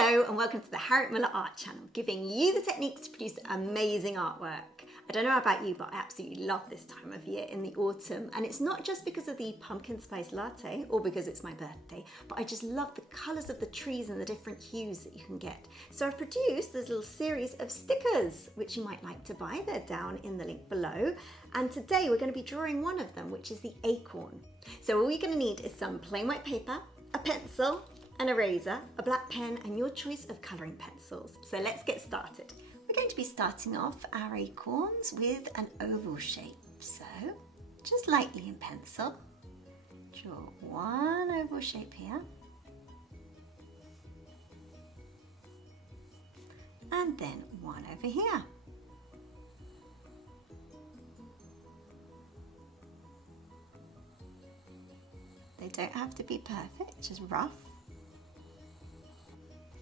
Hello and welcome to the Harriet Muller Art Channel, giving you the techniques to produce amazing artwork. I don't know about you, but I absolutely love this time of year in the autumn, and it's not just because of the pumpkin spice latte or because it's my birthday, but I just love the colours of the trees and the different hues that you can get. So I've produced this little series of stickers, which you might like to buy. They're down in the link below. And today we're going to be drawing one of them, which is the acorn. So all we're going to need is some plain white paper, a pencil, an eraser, a black pen, and your choice of colouring pencils. So let's get started. We're going to be starting off our acorns with an oval shape. So just lightly in pencil, draw one oval shape here. And then one over here. They don't have to be perfect, just rough.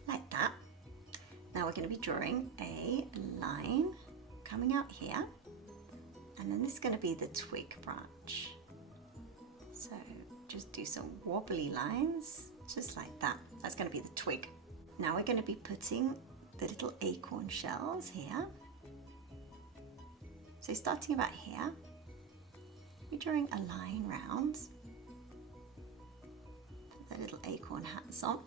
Like that. Now we're going to be drawing a line coming out here, and then this is going to be the twig branch. So just do some wobbly lines, just like that. That's going to be the twig. Now we're going to be putting the little acorn shells here. So starting about here, we're drawing a line round, put the little acorn hats on.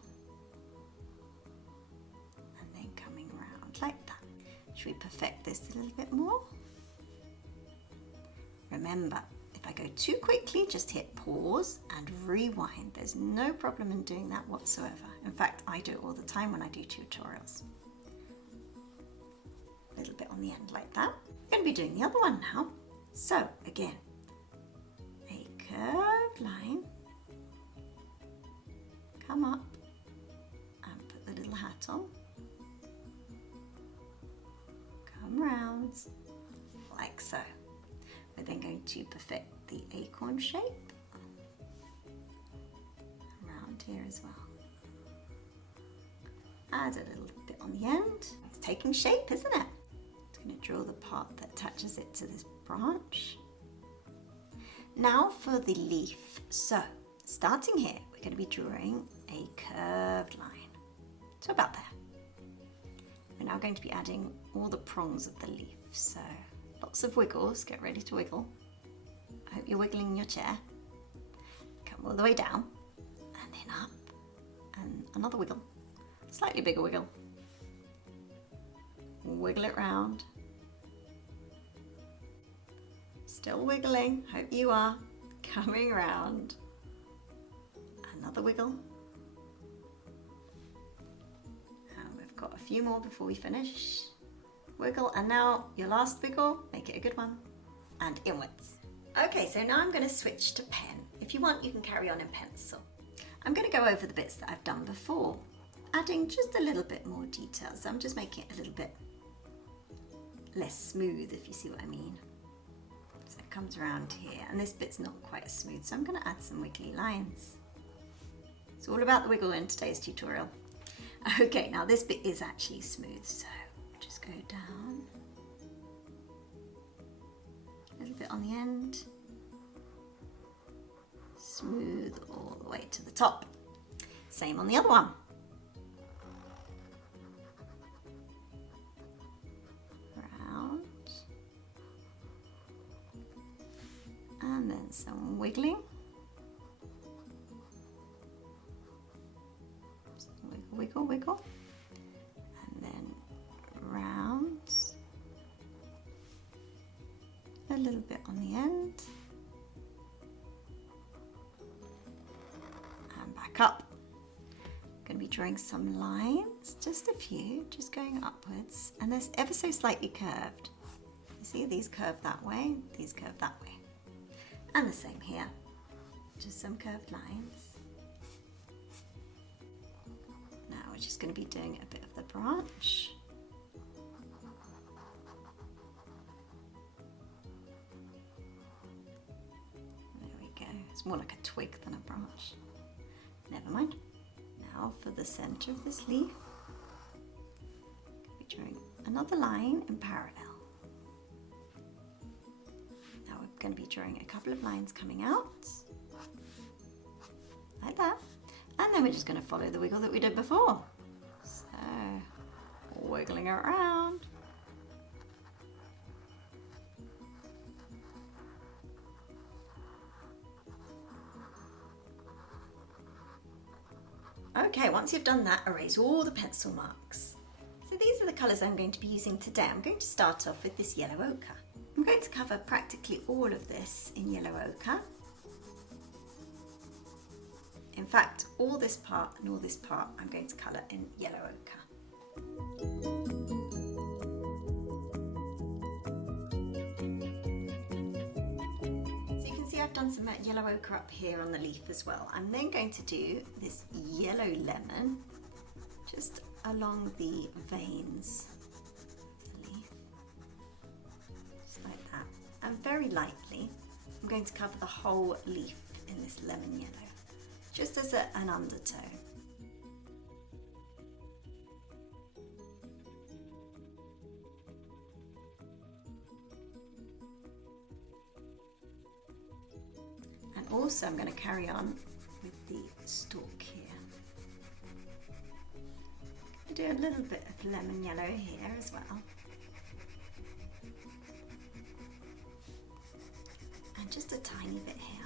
Like that. Should we perfect this a little bit more? Remember, if I go too quickly, just hit pause and rewind. There's no problem in doing that whatsoever. In fact, I do it all the time when I do tutorials. A little bit on the end like that. We're going to be doing the other one now. So again, a curved line, come up and put the little hat on. Round like so. We're then going to perfect the acorn shape around here as well. Add a little bit on the end. It's taking shape, isn't it? It's going to draw the part that attaches it to this branch. Now for the leaf. So starting here, we're going to be drawing a curved line. So about there. We're now going to be adding all the prongs of the leaf, so lots of wiggles, get ready to wiggle. I hope you're wiggling in your chair. Come all the way down, and then up, and another wiggle, slightly bigger wiggle. Wiggle it round. Still wiggling, hope you are. Coming round. Another wiggle. Got a few more before we finish. Wiggle, and now your last wiggle, make it a good one, and inwards. Okay, so now I'm going to switch to pen. If you want, you can carry on in pencil. I'm going to go over the bits that I've done before, adding just a little bit more detail. So I'm just making it a little bit less smooth, if you see what I mean. So it comes around here, and this bit's not quite as smooth, so I'm going to add some wiggly lines. It's all about the wiggle in today's tutorial. Okay, now this bit is actually smooth, so just go down, a little bit on the end, smooth all the way to the top. Same on the other one. Round, and then some wiggling. Wiggle, wiggle, and then round, a little bit on the end, and back up. I'm going to be drawing some lines, just a few, just going upwards, and they're ever so slightly curved. You see, these curve that way, these curve that way, and the same here, just some curved lines. We're just going to be doing a bit of the branch. There we go. It's more like a twig than a branch. Never mind. Now for the centre of this leaf, we're drawing another line in parallel. Now we're going to be drawing a couple of lines coming out, like that. And then we're just going to follow the wiggle that we did before. So wiggling it around. Okay, once you've done that, erase all the pencil marks. So these are the colours I'm going to be using today. I'm going to start off with this yellow ochre. I'm going to cover practically all of this in yellow ochre. In fact, all this part and all this part I'm going to colour in yellow ochre. So you can see I've done some yellow ochre up here on the leaf as well. I'm then going to do this yellow lemon just along the veins of the leaf, just like that. And very lightly, I'm going to cover the whole leaf in this lemon yellow, just as an undertone. And also I'm going to carry on with the stalk here. Do a little bit of lemon yellow here as well. And just a tiny bit here.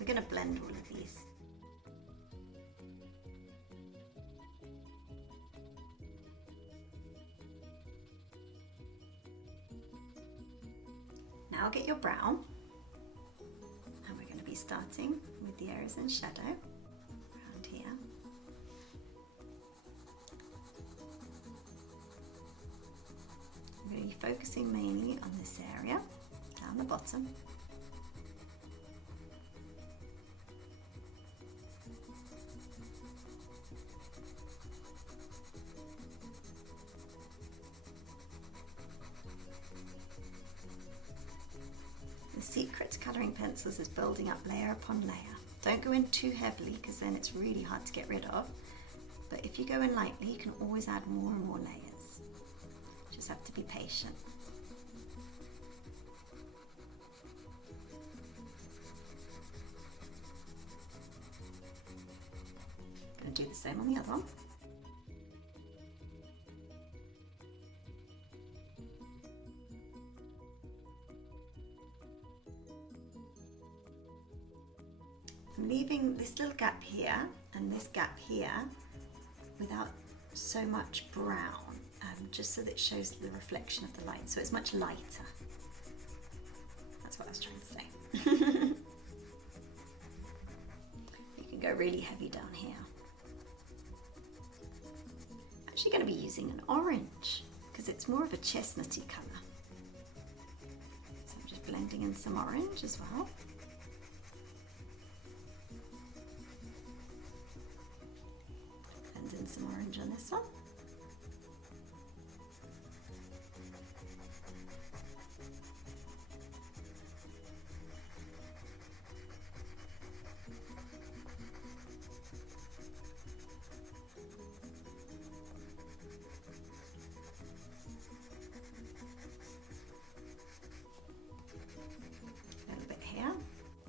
We're going to blend all of these. Now get your brown, and we're going to be starting with the areas in shadow around here. I'm going to be focusing mainly on this area down the bottom. The secret to colouring pencils is building up layer upon layer. Don't go in too heavily because then it's really hard to get rid of. But if you go in lightly, you can always add more and more layers. Just have to be patient. Going to do the same on the other one. I'm leaving this little gap here and this gap here without so much brown, just so that it shows the reflection of the light, so it's much lighter. That's what I was trying to say. You can go really heavy down here. I'm actually going to be using an orange because it's more of a chestnutty colour. So I'm just blending in some orange as well. Blend in some orange on this one.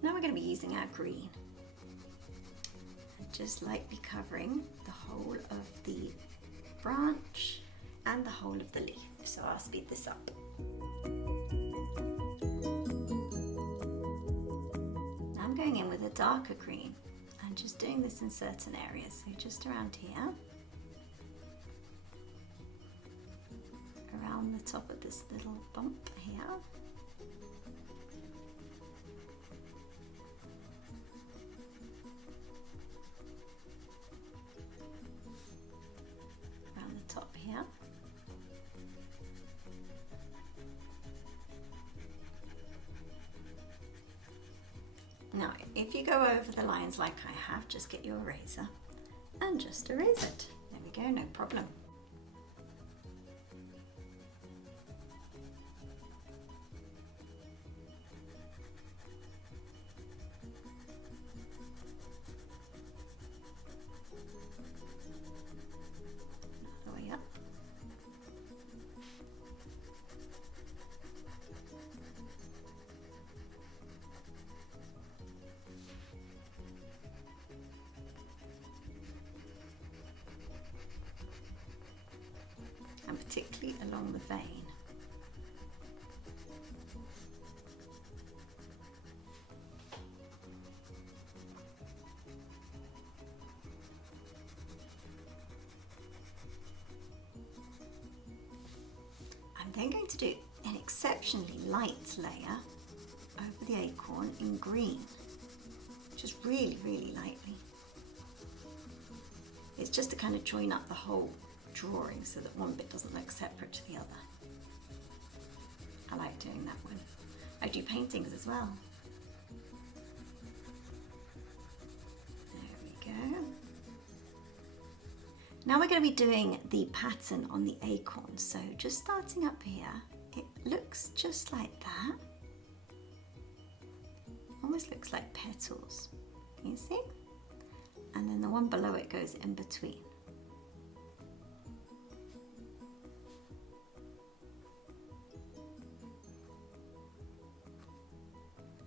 Now we're going to be using our green and just lightly covering the whole of the branch and the whole of the leaf. So I'll speed this up. Now I'm going in with a darker green and just doing this in certain areas. So just around here, around the top of this little bump here. Top here. Now, if you go over the lines like I have, just get your eraser and just erase it. There we go, no problem. along the vein. I'm then going to do an exceptionally light layer over the acorn in green, just really, really lightly. It's just to kind of join up the whole drawing so that one bit doesn't look separate to the other. I like doing that one. I do paintings as well. There we go. Now we're going to be doing the pattern on the acorn. So just starting up here, it looks just like that. Almost looks like petals. Can you see? And then the one below it goes in between.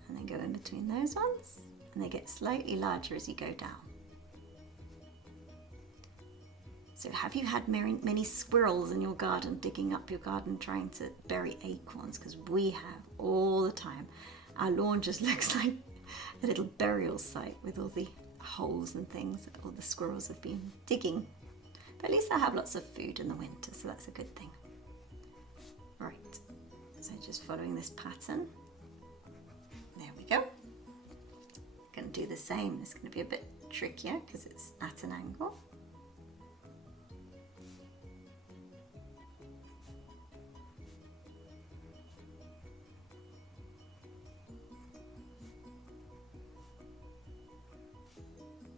And then go in between those ones, and they get slightly larger as you go down. So have you had many squirrels in your garden digging up your garden trying to bury acorns? Because we have all the time. Our lawn just looks like a little burial site with all the holes and things that all the squirrels have been digging. But at least I have lots of food in the winter, so that's a good thing. Right, so just following this pattern. There we go. Going to do the same. It's going to be a bit trickier because it's at an angle.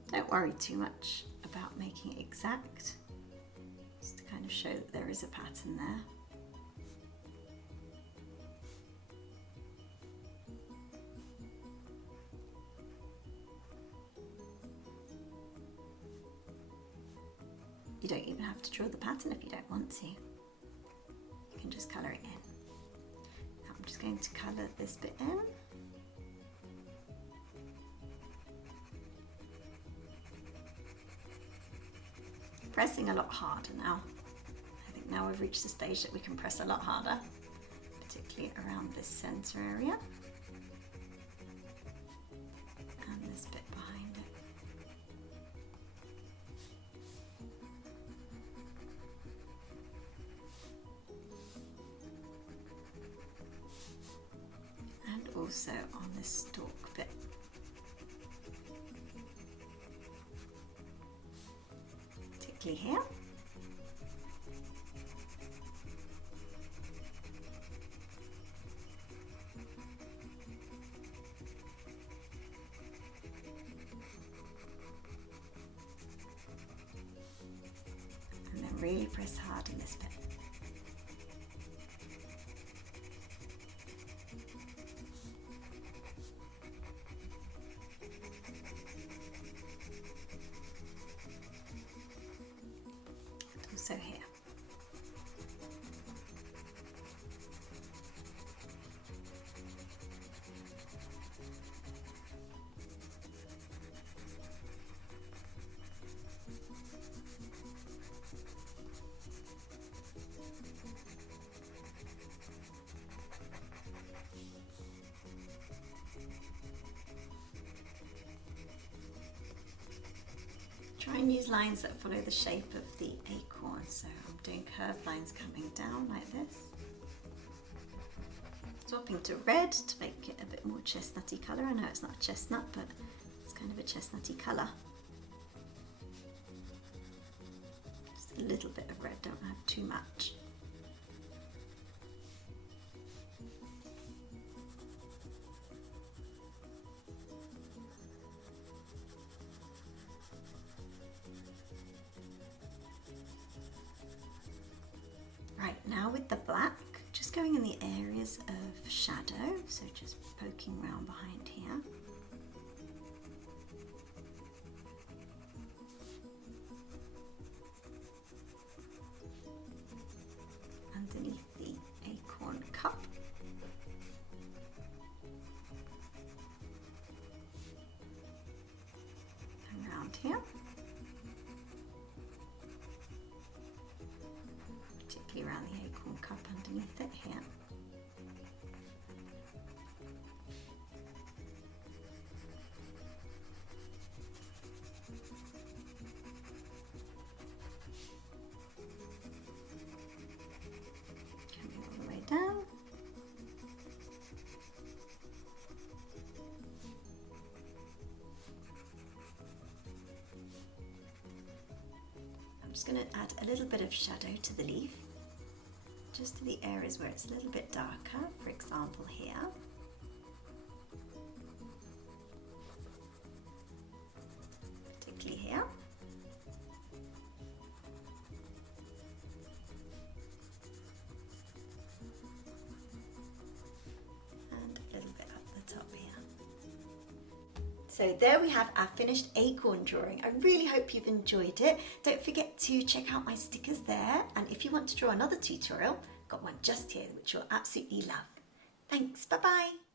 Don't worry too much about making it exact, just to kind of show that there is a pattern there. You don't even have to draw the pattern if you don't want to. You can just colour it in. Now I'm just going to colour this bit in. Pressing a lot harder now. I think now we've reached the stage that we can press a lot harder, particularly around this centre area and this bit behind it. And also on this stalk bit. Here. And then really press hard in this bit. Also here. Try and use lines that follow the shape of the acorn. So I'm doing curved lines coming down like this. Swapping to red to make it a bit more chestnutty colour. I know it's not a chestnut, but it's kind of a chestnutty colour. Just a little bit of red, don't add too much. Right, now with the black, just going in the areas of shadow, so just poking around behind here. Underneath the acorn cup. Around here. Particularly around the acorn chunk up underneath it here. Coming all the way down. I'm just going to add a little bit of shadow to the leaf, just to the areas where it's a little bit darker, for example here. Particularly here. And a little bit up the top here. So there we have our finished acorn drawing. I really hope you've enjoyed it. Don't forget to check out my stickers there. And if you want to draw another tutorial, I've got one just here which you'll absolutely love. Thanks, bye-bye.